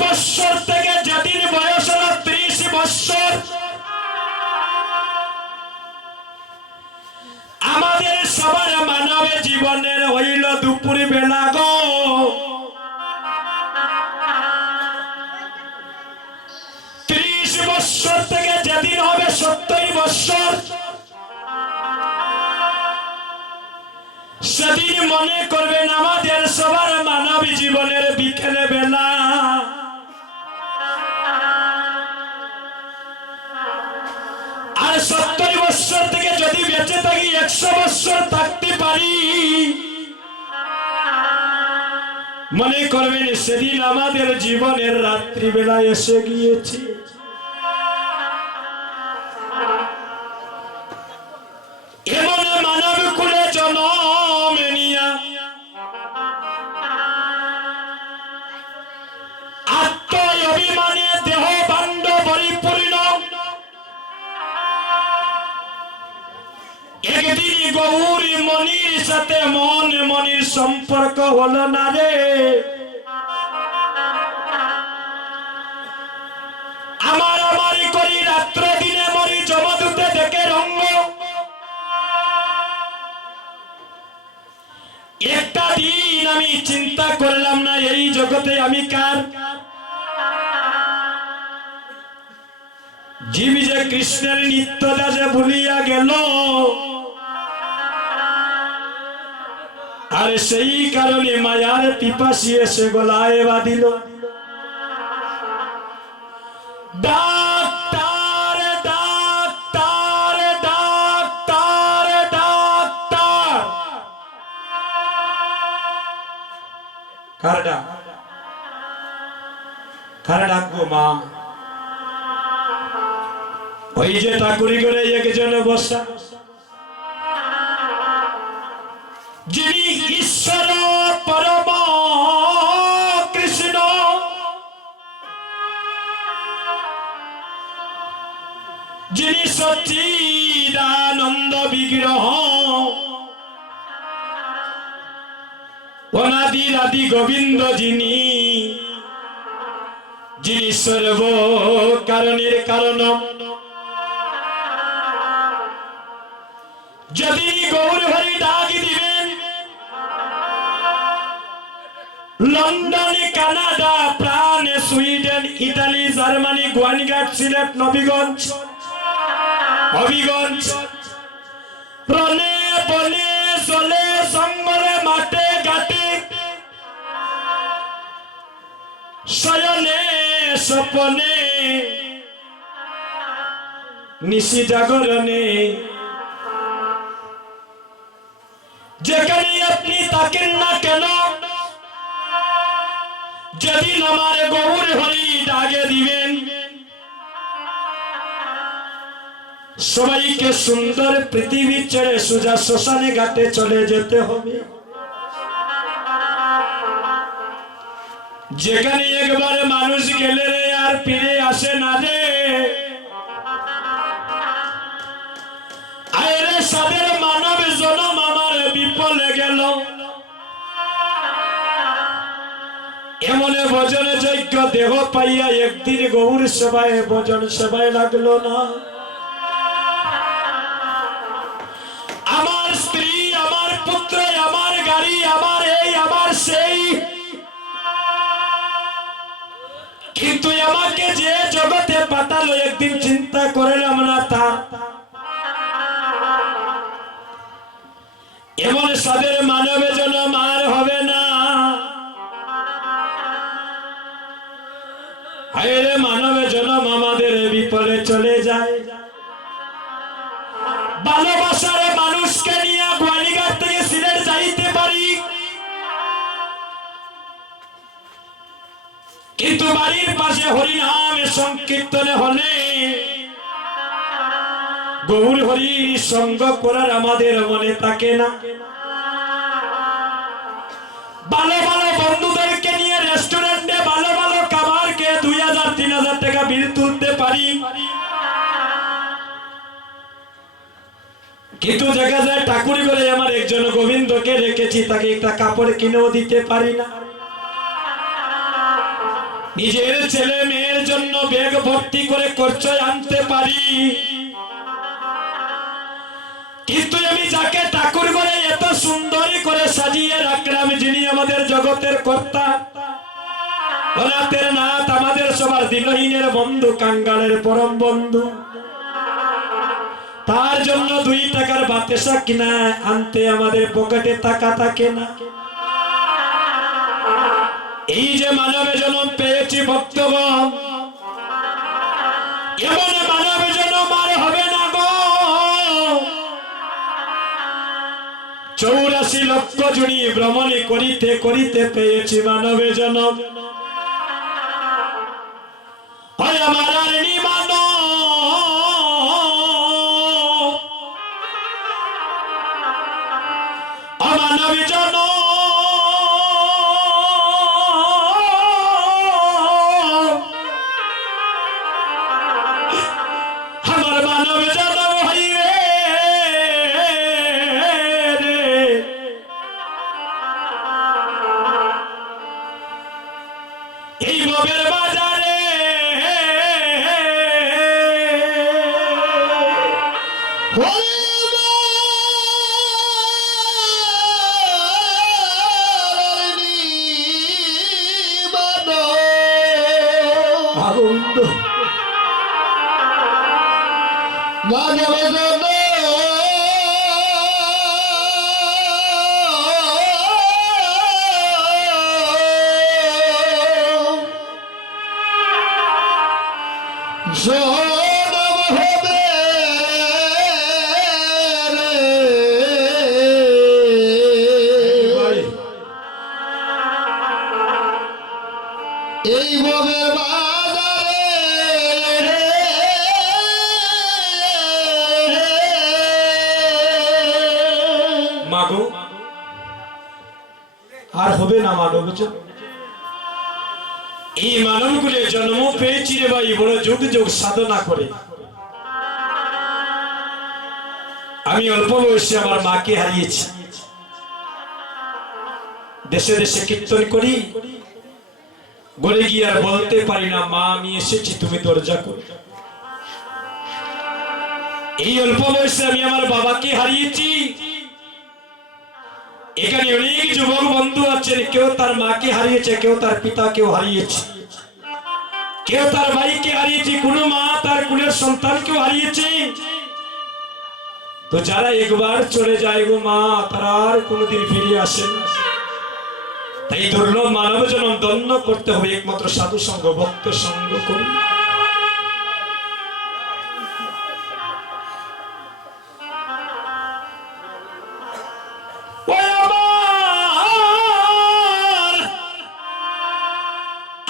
বৎসর থেকে যেদিন বয়স হলো 30 বৎসর, আমাদের সবার মানব জীবনের হইল দুপুর বেলা গো। 30 বৎসর থেকে যেদিন হবে 70 বৎসর, সেদিন মনে করবেন আমাদের সবার মানব জীবনের বিকেল বেলা। আর 70 বৎসর থেকে যদি বেঁচে থাকি 100 বৎসর থাকতে পারি, মনে করবেন সেদিন আমাদের জীবনের রাত্রিবেলা এসে গিয়েছে। এমন মানব কুলে জন্ম নিয়া আত্ম অভিমানে দেহ বান্ড পরিপূর্ণ, একদিন গৌরী মনির সাথে মন মনির সম্পর্ক হলো না রে। আমার আমারি করি রাত্র দিনে মরি জমদূতে দেখে রঙ্গ। একটা দিন আমি চিন্তা করলাম না এই জগতে আমি কার। জীব যে কৃষ্ণের নিত্যতা যে ভুলিয়া গেল, আর সেই কারণে মায়ার পিপাসী এসে গলায় বাঁধিল। ডাক্তার ডাক্তার ডাক্তার ডাক্তার, কার ডাক? কার ডাকবো মা? ওই যে ঠাকুরি করে একজন বসা, যিনি ঈশ্বর পরম কৃষ্ণ, যিনি সচ্চিদানন্দ বিগ্রহ, অনাদির আদি গোবিন্দ, যিনি যিনি সর্ব কারণের কারণ। যদি গৌর হরি ডাক দিবেন, London, Canada, France, Sweden, Italy, Germany, Gowainghat, Sylhet, Nabiganj, Habiganj, রনে বনে চলে জঙ্গলে মাঠে ঘাটে, শয়নে স্বপনে নিশি জাগরণে, যেখানে আপনি থাকেন না কেন, যেদিন আমার গৌর হরি ডাকে দিবেন, সবাইকে সুন্দর পৃথিবী ছেড়ে সোজা শ্মশানে ঘাটে চলে যেতে হবে। যেখানে একবার মানুষ গেলে রে আর ফিরে আসে না রে। আরে সাদের মানব জনম আমার বিফলে গেল। এমন ভজন যজ্ঞ দেহ পাইয়া একদিন গৌর সভায় ভজন সভায় লাগলো না। আমার স্ত্রী, আমার পুত্র, আমার গাড়ি, আমার এই আমার সেই, কিন্তু আমাকে যে জগতে পাঠালো একদিন চিন্তা করলাম না তা। এমন সাদের মানবে জন্ম আর হবে না। হায়রে মানবে জন্ম আমাদের বিফলে চলে যায়। ভালোবাসার মানুষকে নিয়ে গোয়ালিঘাট থেকে সিলেট যাইতে পারি, কিন্তু বাড়ির পাশে হরিনাম সংকীর্তনে হলে গৌর হরি সঙ্গ করার আমাদের মনে থাকে না। ভালো ভালো বন্ধুদেরকে নিয়ে রেস্টুরেন্টে ভালো ভালো খাবার খেয়ে 2000-3000 টাকা বিল তুলতে পারি, কিন্তু দেখা যায় ঠাকুরি করে আমার একজন গোবিন্দকে রেখেছি, তাকে একটা কাপড় কিনেও দিতে পারি না। নিজের ছেলে মেয়ের জন্য ব্যাগ ভর্তি করে খরচ আনতে পারি, কিন্তু আমি যাকে ঠাকুর করে এত সুন্দরী করে সাজিয়ে রাখলাম, যিনি আমাদের জগতের কর্তা, অনাথের নাথ, আমাদের সবার দিনহীনের বন্ধু, কাঙ্গালের পরম বন্ধু, তার জন্য 2 টাকার বাতাসা কিনা আনতে আমাদের পকেটে টাকা থাকে না। এই যে মানবে জন্ম পেয়েছি ভক্তগণ, এমন মানবে জন্ম আর হবে না গো। 84 লক্ষ জুড়ি ভ্রমণে করিতে করিতে পেয়েছি মানবে জন্ম। হয় আমার আর নিমান অমানবে জন্ম, আমার মানবে জন্ম হইবে এই ভবের বাজারে। এই ভবের বাজারে মাগো আর হবে না মানব জন্ম। এই মানবগুলোর জন্ম পেয়েছি রে ভাই বড় যুগ যুগ সাধনা করে। আমি অল্প বয়সে আমার মাকে হারিয়েছি, দেশে দেশে কীর্তন করি, ঘরে গিয়ে আর বলতে পারি না মা আমি এসেছি তুমি দরজা করো। এই অল্প বয়সে আমি আমার বাবাকে হারিয়েছি। এখানে অনেক যুবক বন্ধু আছেন, কেউ তার মাকে হারিয়েছে, কেউ তার পিতাকেও হারিয়েছে, কেউ তার ভাইকে হারিয়েছে, কোনো মা তার কুলের সন্তানকেও হারিয়েছে। তো যারা একবার চলে যায় গো মা, তারা আর কোনোদিন ফিরে আসে না। তাই দুর্লভ মানব জন্ম ধন্য করতে হবে একমাত্র সাধু সঙ্গ, ভক্ত সঙ্গ করি।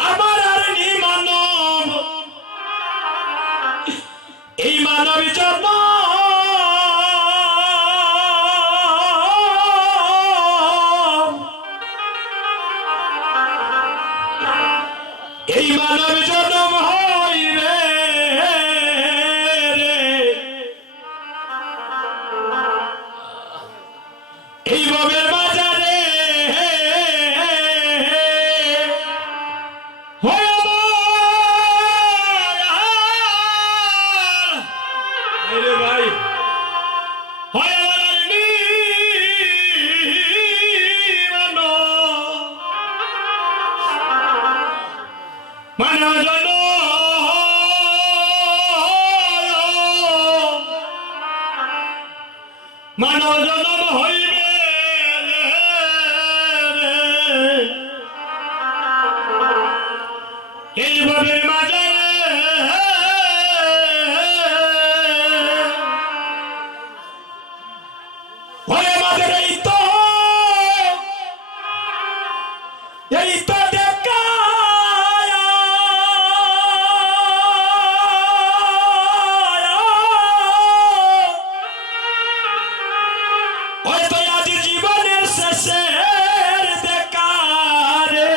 আমার আর নেই মানব, এই মানব জন্ম এই মানব জন্ম হইবে এই ভবের বাজারে। ভাই হয় আমার মানব জন্ম মানব জন্ম হইবে এই ভবের বাজারে। হয় আমাদের এই তো দেখা হয়তো আজ জীবনের শেষের দেখা রে।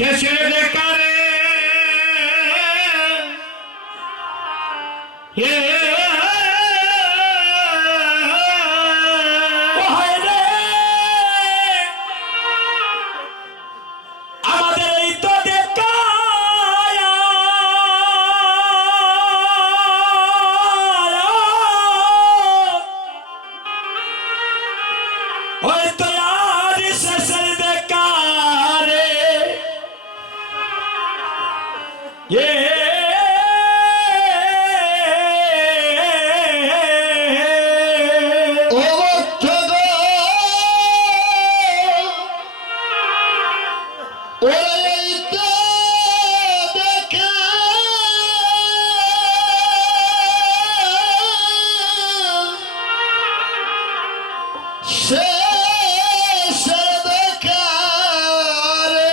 শেষের দেখারে আমাদের এই তো দেখা ওই তো আজ শেষের দেখা রে ও ভক্ত গো, ওরা এই তো দেখা শেষ দেখা রে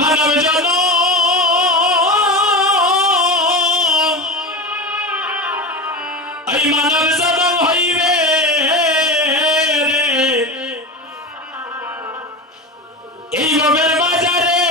মানব জন এই মানব জন হইবে রে এই ভবের বাজারে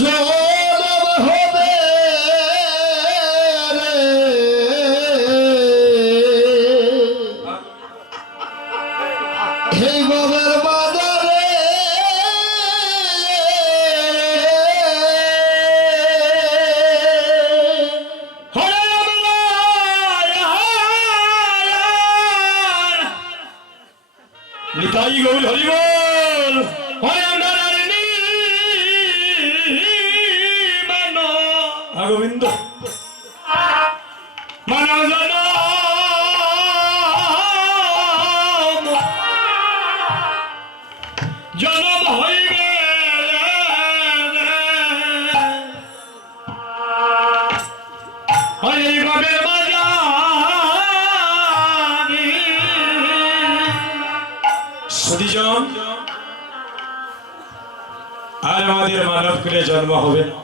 জনম হবে রে এই বাবার বাজারে নিতাই গৌর হরিবল গোবিন্দ মানব জন জনম হইবে হরিভাবে বাজারে সুধীজন আর আমাদের মানব কুলে জন্ম হবে না।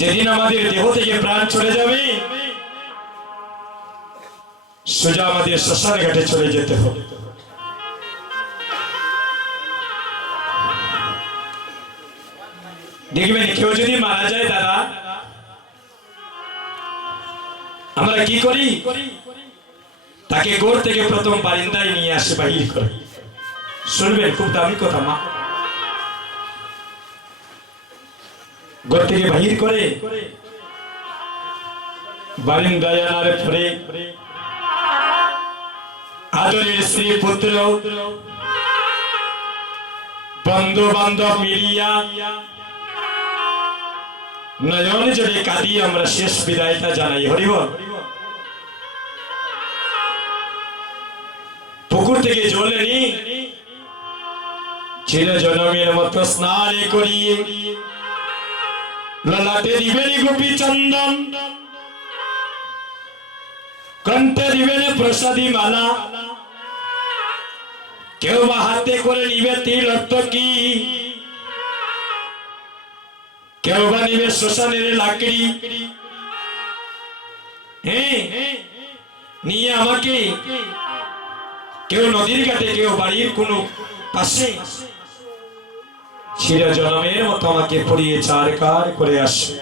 যেদিন আমাদের দেহ থেকে প্রাণ চলে যাবে সোজা আমাদের শ্মশান ঘাটে চলে যেতে হবে। দেখবেন কেউ যদি মারা যায় দাদা আমরা কি করি, তাকে গোর থেকে প্রথম বারিন্দায় নিয়ে আসে বাহির করে। শুনবেন খুব দামি কথা, মা ঘর থেকে বাহির করে বারিন্দায় আনার পরে আদরের স্ত্রী পুত্র বন্ধু বান্ধব মিলিয়া নয়ন জলে কাঁদিয়ে আমরা শেষ বিদায়টা জানাই। হরিবল। পুকুর থেকে জল এনে চির জনমের মতো স্নান করিয়ে ললাটে দিবেন গোপী চন্দন, কণ্ঠে দিবেন প্রসাদী মালা, কেউ বা হাতে করে নিবে তিল অর্থকি, কেউ বা নিবে শ্মশানের লাকড়ি। হ্যাঁ, নিয়ে আমাকে কেউ নদীর ঘাটে কেউ বাড়ির কোনো পাশে চির জনমের মতো আমাকে পড়িয়ে চারকার করে আসে।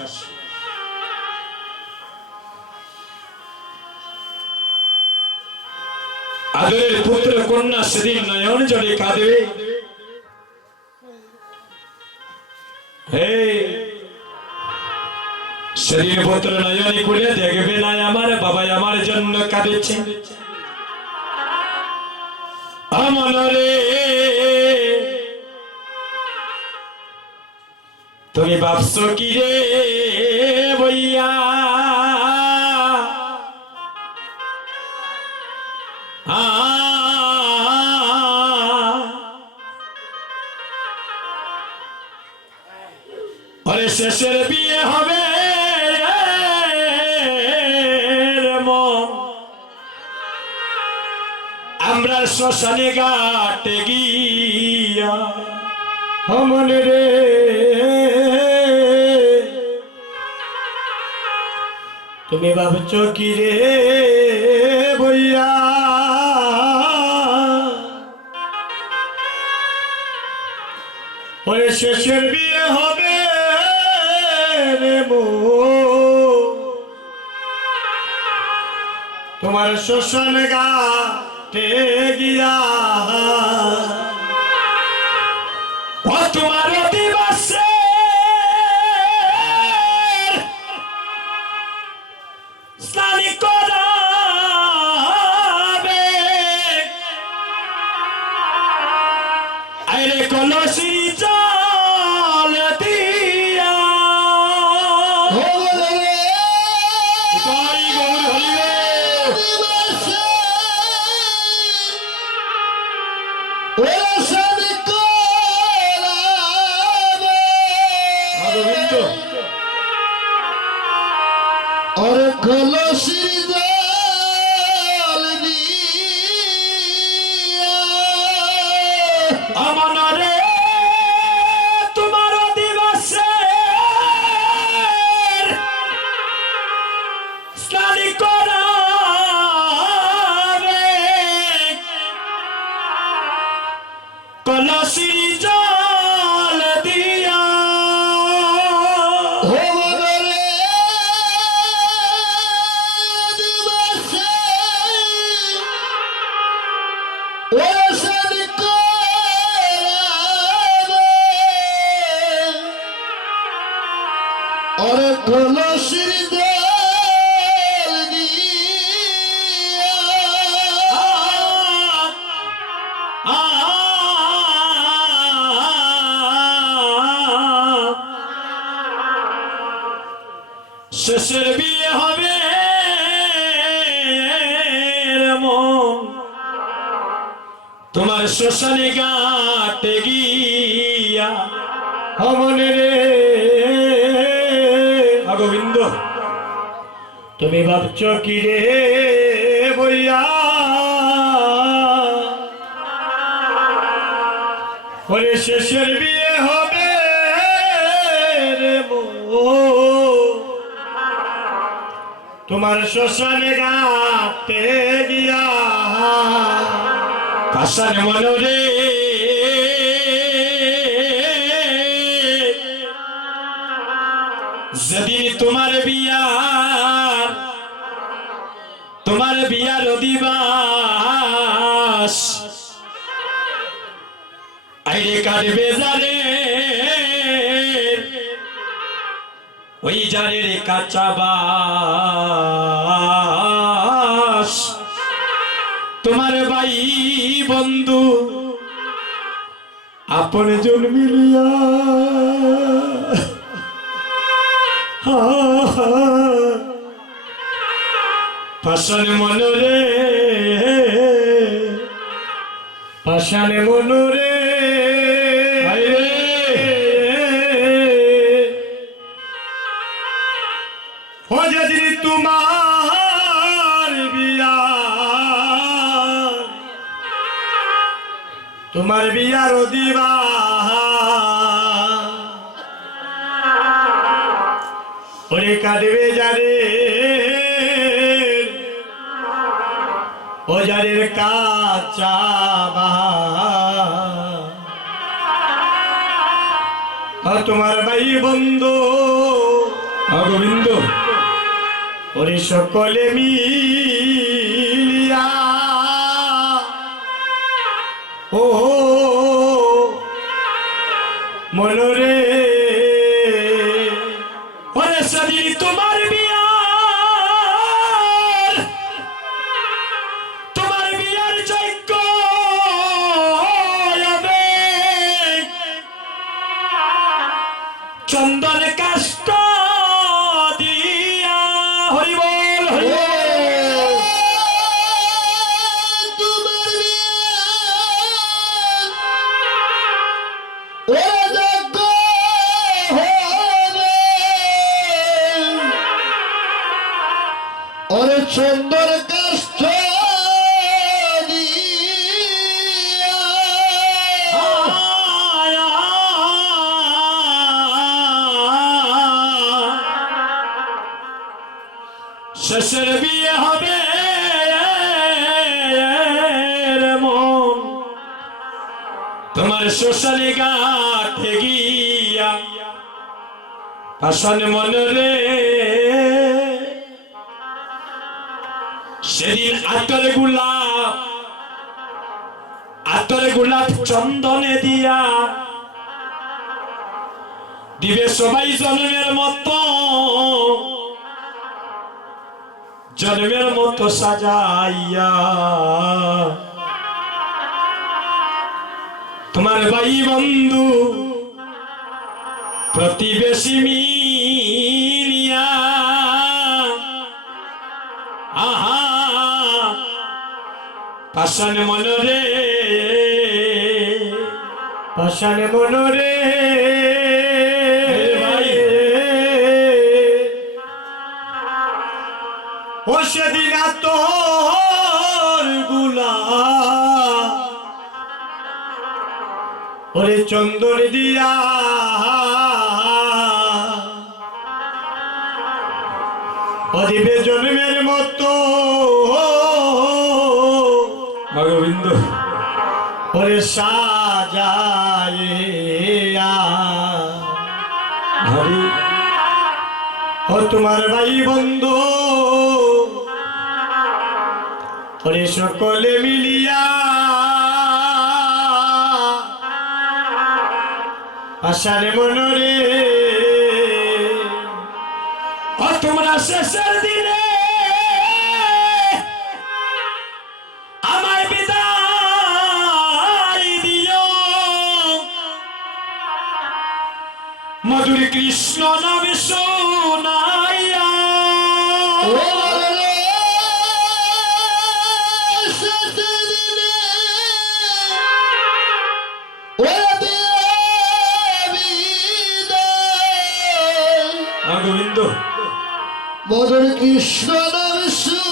আদরের পুত্র কন্যা সেদিন নয়ন জলে কাঁদবে। হে সেদিন পুত্র নয়নে খুলে দেখবে না আমার বাবা আমার জন্য কাঁদেছে। আমনরে তুমি ভাবছো কি রে বইয়া ওরে শেষের বিয়ে হবে রে মন, আমরা শ্মশানে ঘাটে গিয়া মনে রে তুমি ভাবছো কি রে বইয়া ওরে শেষের বিয়ে হবে রে মন, তোমার শ্মশান ঘাটে গিয়া ও তোমার দিবসে স্নান করাবে আরে কলসি জল দিয়া তাই গৌর হরিবে গোবিন্দ और कलसी जल दिया আমারে তোমার দিবসে স্নান করাবে কলসির জল দিয়া हो रे दिवस ओसन करावे और कलसी जल दिया শেষের বিয়ে হবে রে মন, তোমার শ্মশানে ঘাটে গিয়া মনে রে গোবিন্দ তুমি ভাবছো কি রে বইয়া ওরে শেষের বিয়ে হবে রে মন, তোমার শ্মশানে ঘাটে গিয়া পাশান মনোরে যেদিন তোমার বিয়ার দিবাস আইরে কাটবে জারে ওই জারের কাঁচা বাস, তোমার ভাই বন্ধু আপন জন মিলিয়া পাশান মনোরে পাশান মনোরে ও যদি তোমার বিয়া তোমার বিয়ার দিবা ওরে কাটবে যারে ও যারের কাঁচা তোমার ভাই বন্ধু গোবিন্দ ওরে সকলে মিলিয়া ও মনোরে ওরে সেদিন তোমার বিয়ার যজ্ঞ হবে চন্দন কাষ্ট দিয়া হরি বল হরি বল। তোমার ওরা যজ্ঞ হবে ওরে চন্দর কাষ্ঠ শেষের বিয়ে হবে রে মন, তোমার শ্মশানে ঘাটে গিয়া পাষাণ মনরে সেদিন আতরে গোলাপ চন্দনে দিয়া দিবে সবাই জন্মের মতো সাজাইয়া। তোমার ভাই বন্ধু প্রতিবেশী মিলিয়া আহা পাষাণ মনরে ভাই ও সেদিন তোর গুলা ওরে চন্দন দিয়া অদিবে জন্মের মতো গোবিন্দ ওরে সাজাইয়া হরি ও তোমার ভাই বন্ধু ওরে সকলে মিলিয়া আশারে মনরে ও তোমরা শেষের দিনে আমায় বিদায় দিও, মধুর কৃষ্ণ নাম শোনাইয়া। গোবিন্দ মধুর কৃষ্ণ নাম শুনাইয়া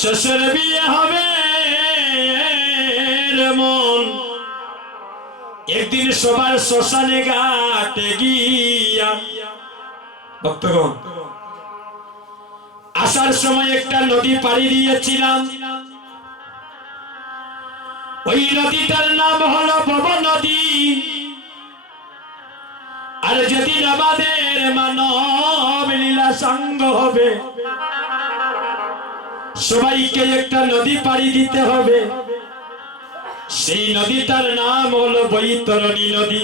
শেষের বিয়ে হবে রে মন, একদিন সবার শ্মশানে ঘাটে গিয়া। ভক্তগণ আসার সময় একটা নদী পাড়ি দিয়েছিলাম, ওই নদীটার নাম হলো ভব নদী। আর যেদিন আমাদের মানব লীলা সাঙ্গ হবে সবাইকে একটা নদী পাড়ি দিতে হবে, সেই নদীটার নাম হলো বৈতরণী নদী।